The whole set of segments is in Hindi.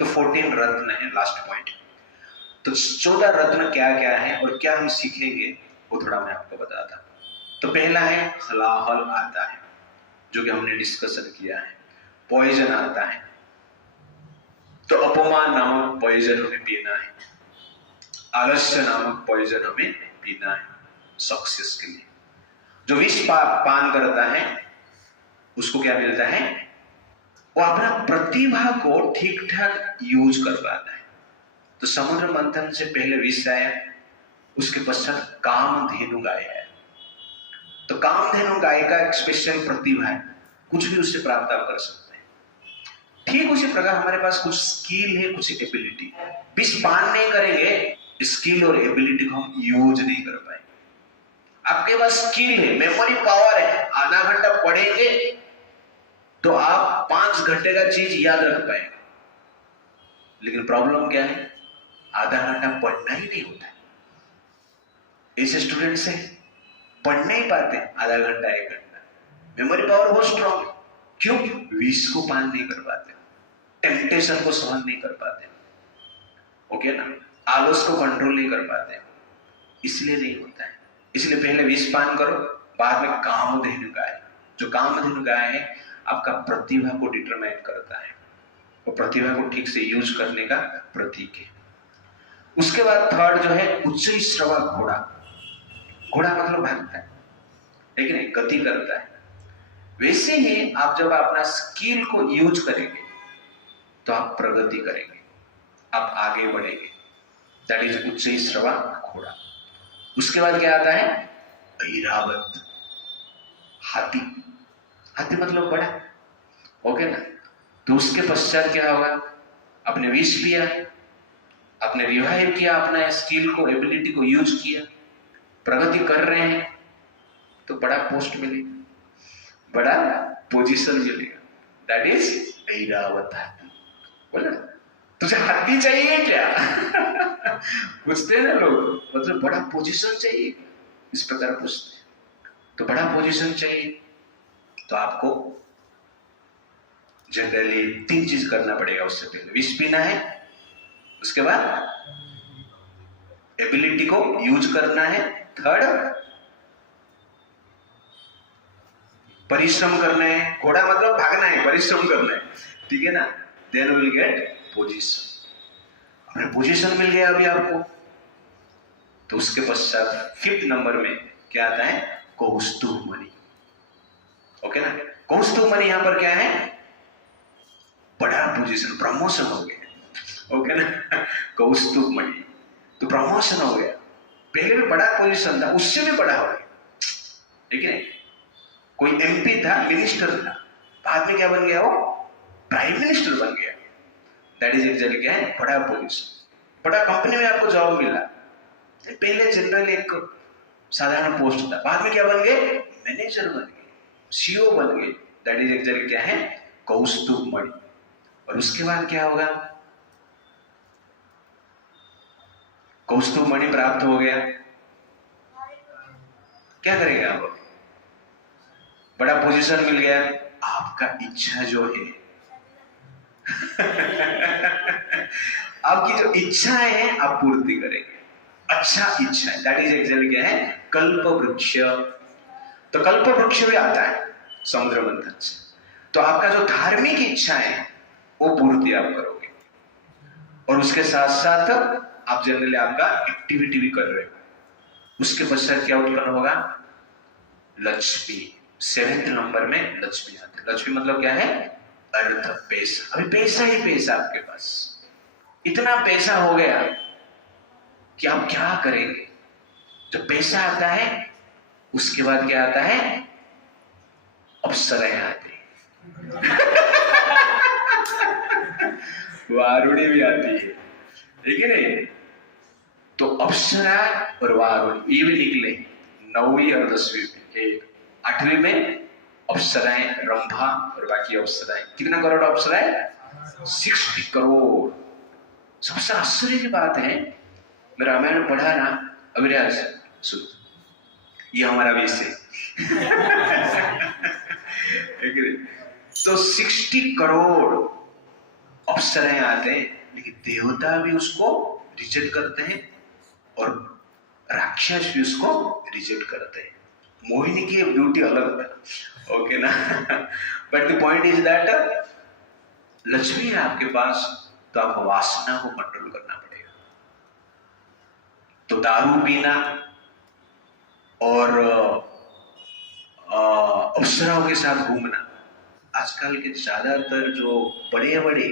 तो 14 रत्न है लास्ट पॉइंट। तो 14 रत्न क्या क्या है और क्या हम सीखेंगे वो थोड़ा मैं आपको बताता हूं। तो पहला है हलाहल आता है, जो कि हमने डिस्कशन किया है। पॉइजन आता है, तो अपमान नामक पॉइजन हमें पीना है। आलस्य नामक पॉइजन हमें पीना है सक्सेस के लिए। जो विष पान करता है उसको क्या मिलता है? वो अपना प्रतिभा को ठीक ठाक यूज कर पाता है। तो समुद्र मंथन से पहले विष आया, उसके पश्चात कामधेनु गाय है। तो कामधेनु गाय का एक स्पेशल प्रतिभा है, कुछ भी उससे प्राप्त आप कर सकते हैं। ठीक उसी प्रकार हमारे पास कुछ स्किल है, कुछ एबिलिटी। विष पान नहीं करेंगे, स्किल और एबिलिटी को हम यूज नहीं कर पाएंगे। आपके पास स्किल है, मेमोरी पावर है, आधा घंटा पढ़ेंगे तो आप 5 घंटे का चीज याद रख पाएंगे। लेकिन प्रॉब्लम क्या है? आधा घंटा पढ़ना ही नहीं होता है। ऐसे स्टूडेंट से पढ़ नहीं पाते आधा घंटा 1 घंटा। मेमोरी पावर बहुत स्ट्रॉन्ग है, क्यों? विष को पान नहीं कर पाते, टेम्पटेशन को सहन नहीं कर पाते, ओके ना, आलस को कंट्रोल नहीं कर पाते, इसलिए नहीं होता है। इसलिए पहले विष पान करो, बाद में कामधेनु गाय। जो कामधेनु गाय है आपका प्रतिभा को डिटरमाइन करता है, और प्रतिभा को ठीक से यूज करने का प्रतीक है। उसके बाद थर्ड जो है उच्च श्रवा घोड़ा। घोड़ा मतलब भागता है, लेकिन एक गति करता है। वैसे ही आप जब अपना स्किल को यूज करेंगे तो आप प्रगति करेंगे, आप आगे बढ़ेंगे। दैट इज उच्च श्रवा घोड़ा। उसके बाद क्या आता है? ऐरावत, हाथी। हाथी मतलब बड़ा, ओके ना। तो उसके पश्चात क्या होगा? आपने विष पिया, आपने रिवाइव किया, अपना स्किल को, एबिलिटी को यूज किया, प्रगति कर रहे हैं, तो बड़ा पोस्ट मिलेगा, बड़ा पोजीशन मिलेगा। दैट इज ऐरावत हाथी। बोला तुझे हाथी चाहिए क्या? पूछते हैं ना लोग, मतलब बड़ा पोजीशन चाहिए, इस प्रकार पूछते हैं। तो बड़ा पोजीशन चाहिए तो आपको जनरली 3 चीज करना पड़ेगा। उससे पहले विष पीना है, उसके बाद एबिलिटी को यूज करना है, थर्ड परिश्रम करना है। घोड़ा मतलब भागना है, परिश्रम करना है, ठीक है ना। Then will get position. अपने पोजीशन मिल गया अभी आपको, तो उसके पश्चात 5th नंबर में क्या आता है? कौस्तुभ मणि, ओके ना। कौस्तुभ मणि यहां पर क्या है? बड़ा पोजीशन, प्रमोशन हो गया, ओके ना। कौस्तुभ मणि तो प्रमोशन हो गया। पहले भी बड़ा पोजीशन था, उससे भी बड़ा हो गया, ठीक है। कोई एमपी था, मिनिस्टर था, बाद में क्या बन गया? वो प्राइम मिनिस्टर बन गया। दैट इज एक्चुअली क्या है? बड़ा पोजीशन। बड़ा कंपनी में आपको जॉब मिला। पहले जनरली एक साधारण पोस्ट था, बाद में क्या बन गए? मैनेजर बन गए, सीईओ बन गए। दैट इज एक्चुअली क्या है? कौस्तुभ मणि। और उसके बाद क्या होगा? कौस्तुभ मणि प्राप्त हो गया, क्या करेंगे आप? बड़ा पोजीशन मिल गया, आपका इच्छा जो है आपकी जो इच्छाएं हैं आप पूर्ति करेंगे। अच्छा इच्छा है, दैट इज एक्चुअली क्या है? कल्प वृक्ष। तो कल्प वृक्ष भी आता है समुद्र मंथन से। तो आपका जो धार्मिक इच्छाएं है वो पूर्ति आप करोगे, और उसके साथ साथ आप जनरली आपका एक्टिविटी भी कर रहे हो। उसके पश्चात क्या उत्पन्न होगा? लक्ष्मी। 7th नंबर में लक्ष्मी आती है। लक्ष्मी मतलब क्या है? अर्थ, पैसा। अभी पैसा ही पैसा आपके पास, इतना पैसा हो गया कि आप क्या करेंगे? जब पैसा आता है उसके बाद क्या आता है? अप्सराएं आती है वारुणी भी आती है, ठीक है नहीं। तो अप्सरा और वारुणी ये भी निकले 9वीं और 10वीं में। 8वीं में अप्सराएं, रंभा और बाकी अप्सराएं। कितना करोड़ अप्सराएं? 60 करोड़। सबसे आश्चर्य की बात है, मैं रामायण पढ़ा ना अभिराज, सुन, ये हमारा विषय तो 60 करोड़ अप्सराएं आते हैं, लेकिन देवता भी उसको रिजेक्ट करते हैं और राक्षस भी उसको रिजेक्ट करते हैं। मोहिनी की ब्यूटी अलग था, ओके ना। But the point is that Lakshmi है आपके पास, तो आपको वासना को कंट्रोल करना पड़ेगा। तो दारू पीना और अप्सराओं के साथ घूमना, आजकल के ज्यादातर जो बड़े बड़े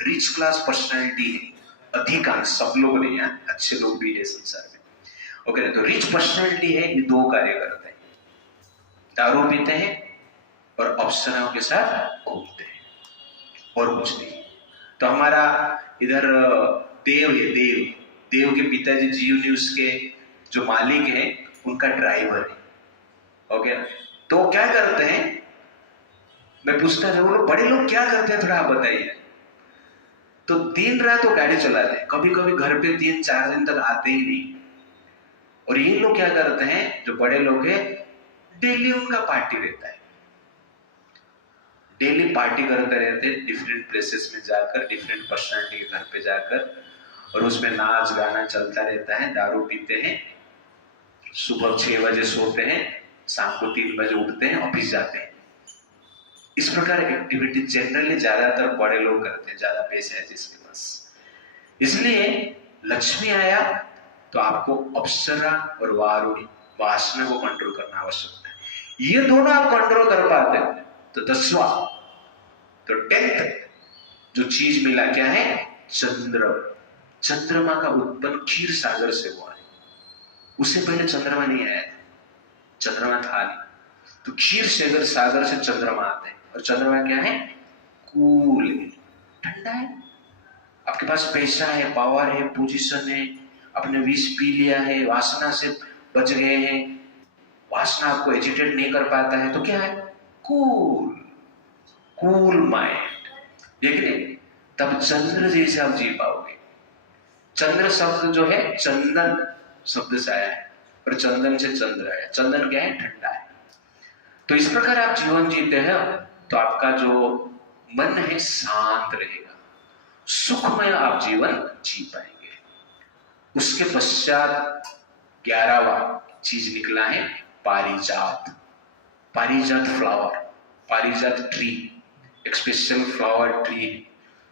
रिच क्लास पर्सनालिटी है, अधिकांश, सब लोग नहीं है, अच्छे लोग भी है संसार में, ओके ना। तो रिच पर्सनालिटी है, ये दो कार्य करते हैं, दारू पीते हैं और अप्सराओं के साथ घूमते हैं, और कुछ नहीं। तो हमारा इधर देव है, देव के पिताजी जीव न्यूज के जो मालिक है, उनका ड्राइवर है, ओके। तो क्या करते हैं, मैं पूछता था वो लोग बड़े लोग क्या करते हैं, थोड़ा आप बताइए। तो दिन रात वो गाड़ी चलाते हैं, कभी कभी घर पे 3-4 दिन तक आते ही नहीं। और ये लोग क्या करते हैं, जो बड़े लोग हैं, डेली उनका पार्टी रहता है, डेली पार्टी करते रहते हैं, डिफरेंट प्लेसेस में जाकर, डिफरेंट पर्सनालिटी के घर पे जाकर, और उसमें नाच गाना चलता रहता है, दारू पीते हैं, सुबह 6 बजे सोते हैं, शाम को 3 बजे उठते हैं, ऑफिस जाते हैं। इस प्रकार एक्टिविटी जनरली ज्यादातर बड़े लोग करते हैं, ज्यादा पैसे है जिसके पास। इसलिए लक्ष्मी आया तो आपको अप्सरा और वारुणी, वासना को कंट्रोल करना आवश्यक है। ये दोनों आप कंट्रोल कर पाते हैं तो 10वां, तो 10th जो चीज मिला क्या है, चंद्रमा का उत्पन्न क्षीर सागर से हुआ है। उससे पहले चंद्रमा नहीं आया था, चंद्रमा था नहीं। तो क्षीर सागर से चंद्रमा आते हैं, और चंद्रमा क्या है, कूल, ठंडा है। आपके पास पैसा है, पावर है, पोजीशन है, आपने विष पी लिया है, वासना से बच गए हैं, वासना आपको एजिटेट नहीं कर पाता है, तो क्या है, कूल माइंड, देखिए तब चंद्र जैसे आप जी पाओगे। चंद्र शब्द जो है चंदन शब्द से आया है, और चंदन से चंद्र आया। चंदन क्या है, ठंडा है। तो इस प्रकार आप जीवन जीते हैं तो आपका जो मन है शांत रहेगा, सुखमय आप जीवन जी पाएंगे। उसके पश्चात 11वां चीज निकला है पारिजात। पारिजात फ्लावर, पारिजात ट्री एक स्पेशल फ्लावर ट्री है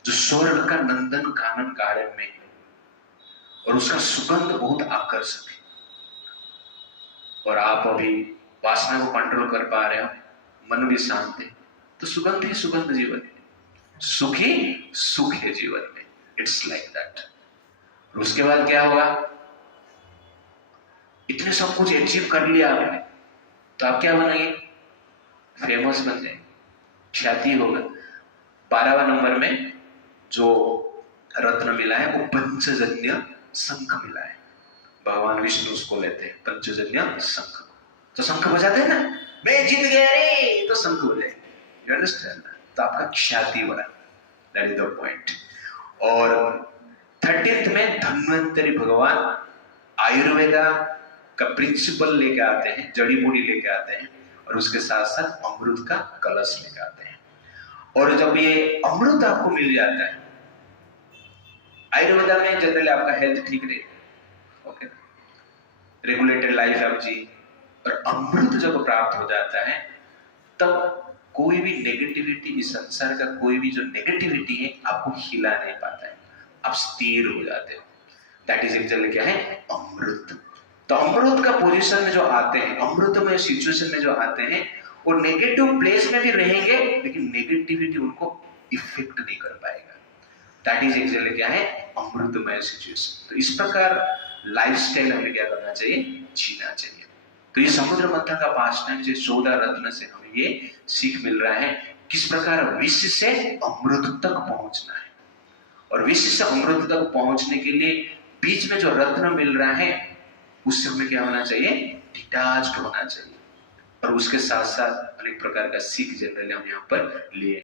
जो स्वर्ग का नंदन कानन गार्डन में है, और उसका सुगंध बहुत आकर्षक है। और आप अभी वासना को कंट्रोल कर पा रहे हो, मन भी शांत है, तो सुगंध ही सुगंध जीवन है, सुखी सुख है जीवन में। It's like that. और उसके बाद क्या होगा, इतने सब कुछ अचीव कर लिया आपने, तो आप क्या बनेंगे, फेमस बन जाएंगे, ख्याति होगा। 12वां नंबर में जो रत्न मिला है वो पंचजन्य शंख मिला है। भगवान विष्णु उसको लेते हैं पंचजन्य शंख। तो शंख बजाते हैं ना, मैं जीत गया रे, तो शंख बजाए, यू अंडरस्टैंड। तो आपका ख्याति बढ़ा, दैट इज द पॉइंट। और 13th में धन्वंतरी भगवान आयुर्वेदा का प्रिंसिपल लेके आते हैं, जड़ी बूटी लेके आते हैं, और उसके साथ साथ अमृत का कलश लेके आते हैं। और जब ये अमृत आपको मिल जाता है, आयुर्वेदा में जनरली आपका हेल्थ ठीक रहे, ओके, रेगुलेटेड लाइफ आप जी। और अमृत जब प्राप्त हो जाता है तब कोई भी नेगेटिविटी, इस संसार का कोई भी जो नेगेटिविटी है आपको हिला नहीं पाता है, आप स्थिर हो जाते हो। दैट इज एक्चुअली क्या है, अमृत। तो अमृत का पोजीशन में जो आते हैं, अमृतमय सिचुएशन में जो आते हैं, वो नेगेटिव प्लेस में भी रहेंगे, लेकिन नेगेटिविटी उनको इफेक्ट नहीं कर पाएगा। दैट इज एक्चुअली क्या है, अमृतमय सिचुएशन। तो इस प्रकार लाइफस्टाइल हमें क्या करना चाहिए, जीना चाहिए। तो ये समुद्र मंथन का पाठशाला से 14 रत्न से हमें ये सीख मिल रहा है, किस प्रकार विष से अमृत तक पहुंचना है। और विष से अमृत तक पहुंचने के लिए बीच में जो रत्न मिल रहा है उससे हमें क्या होना चाहिए, डिटैच्ड होना चाहिए। और उसके साथ साथ अनेक प्रकार का सीख जनरली हम यहाँ पर लिए।